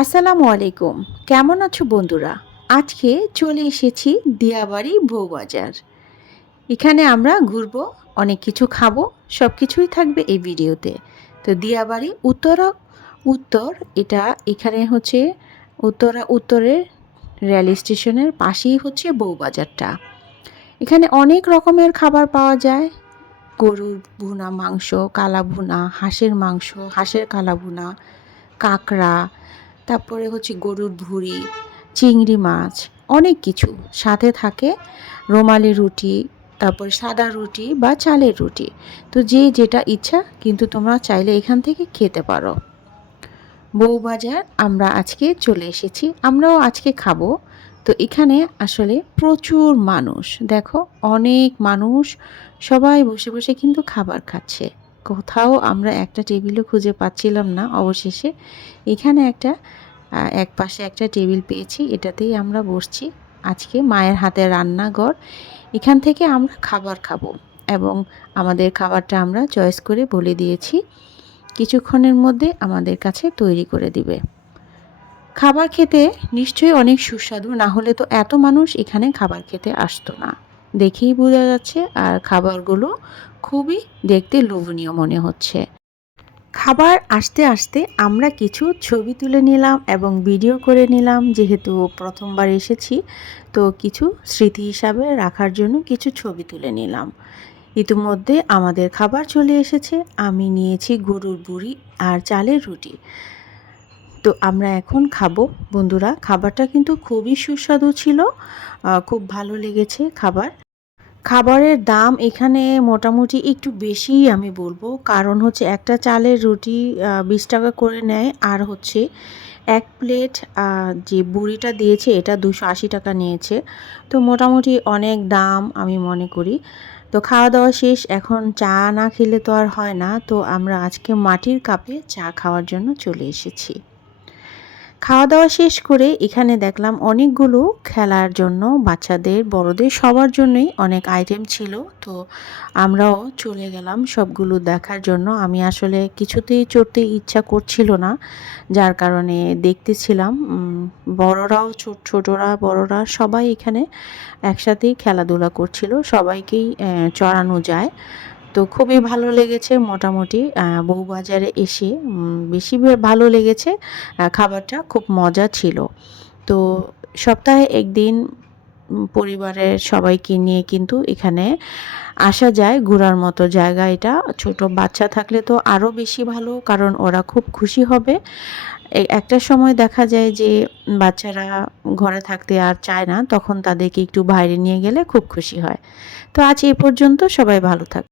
আসসালামু আলাইকুম। কেমন আছো বন্ধুরা? আজকে চলে এসেছি দিয়াবাড়ি বউবাজার। এখানে আমরা ঘুরবো, অনেক কিছু খাবো, সব কিছুই থাকবে এই ভিডিওতে। তো দিয়াবাড়ি উত্তর এটা এখানে হচ্ছে উত্তরের রেল স্টেশনের পাশেই হচ্ছে বউবাজারটা। এখানে অনেক রকমের খাবার পাওয়া যায়। গরুর ভুনা মাংস, কালা ভুনা, হাঁসের মাংস, হাঁসের কালা ভুনা, কাঁকড়া, তারপরে হচ্ছে গরুর ভুঁড়ি, চিংড়ি মাছ, অনেক কিছু। সাথে থাকে রুমালি রুটি, তারপরে সাদা রুটি বা চালের রুটি। তো যে যেটা ইচ্ছা কিন্তু তোমরা চাইলে এখান থেকে খেতে পারো। বউবাজার আমরা আজকে চলে এসেছি, আমরাও আজকে খাবো। তো এখানে আসলে প্রচুর মানুষ, দেখো অনেক মানুষ, সবাই বসে বসে কিন্তু খাবার খাচ্ছে। কোথাও আমরা একটা টেবিলও খুঁজে পাচ্ছিলাম না, অবশেষে এখানে এক পাশে একটা টেবিল পেয়েছি, এটাতেই আমরা বসছি। আজকে মায়ের হাতে রান্নাঘর, এখান থেকে আমরা খাবার খাবো এবং আমাদের খাবারটা আমরা চয়েস করে বলে দিয়েছি, কিছুক্ষণের মধ্যে আমাদের কাছে তৈরি করে দিবে। খাবার খেতে নিশ্চয়ই অনেক সুস্বাদু, না হলে তো এত মানুষ এখানে খাবার খেতে আসতো না। দেখেই বোঝা যাচ্ছে, আর খাবারগুলো খুবই দেখতে লোভনীয় মনে হচ্ছে। খাবার আসতে আসতে আমরা কিছু ছবি তুলে নিলাম এবং ভিডিও করে নিলাম, যেহেতু প্রথমবার এসেছি তো কিছু স্মৃতি হিসাবে রাখার জন্য কিছু ছবি তুলে নিলাম। ইতিমধ্যে আমাদের খাবার চলে এসেছে। আমি নিয়েছি গরুর বুড়ি আর চালের রুটি। তো আমরা এখন খাবো বন্ধুরা। খাবারটা কিন্তু খুবই সুস্বাদু ছিল, খুব ভালো লেগেছে খাবার। খাবারের দাম এখানে মোটামুটি একটু বেশিই আমি বলবো, কারণ হচ্ছে একটা চালের রুটি 20 টাকা করে নেয়, আর হচ্ছে এক প্লেট যে বুড়িটা দিয়েছে এটা 280 টাকা নিয়েছে। তো মোটামুটি অনেক দাম আমি মনে করি। তো খাওয়া দাওয়া শেষ, এখন চা না খেলে তো আর হয় না। তো আমরা আজকে মাটির কাপে চা খাওয়ার জন্য চলে এসেছি। খাওয়া দাওয়া শেষ করে এখানে দেখলাম অনেকগুলো খেলার জন্য, বাচ্চাদের বড়দের সবার জন্যই অনেক আইটেম ছিল। তো আমরাও চলে গেলাম সবগুলো দেখার জন্য। আমি আসলে কিছুতেই চড়তে ইচ্ছা করছিল না, যার কারণে দেখতেছিলাম। বড়রাও ছোটরা বড়রা সবাই এখানে একসাথেই খেলাধুলা করছিল, সবাইকেই চড়ানো যায়। তো খুবই ভালো লেগেছে মোটামুটি। বউবাজারে এসে বেশি ভালো লেগেছে, খাবারটা খুব মজা ছিল। তো সপ্তাহে একদিন পরিবারের সবাইকে নিয়ে কিন্তু এখানে আসা যায়, ঘোরার মতো জায়গা এটা। ছোট বাচ্চা থাকলে তো আরও বেশি ভালো, কারণ ওরা খুব খুশি হবে। একটা সময় দেখা যায় যে বাচ্চারা ঘরে থাকতে আর চায় না, তখন তাদেরকে একটু বাইরে নিয়ে গেলে খুব খুশি হয়। তো আজ এ পর্যন্ত, সবাই ভালো থাক।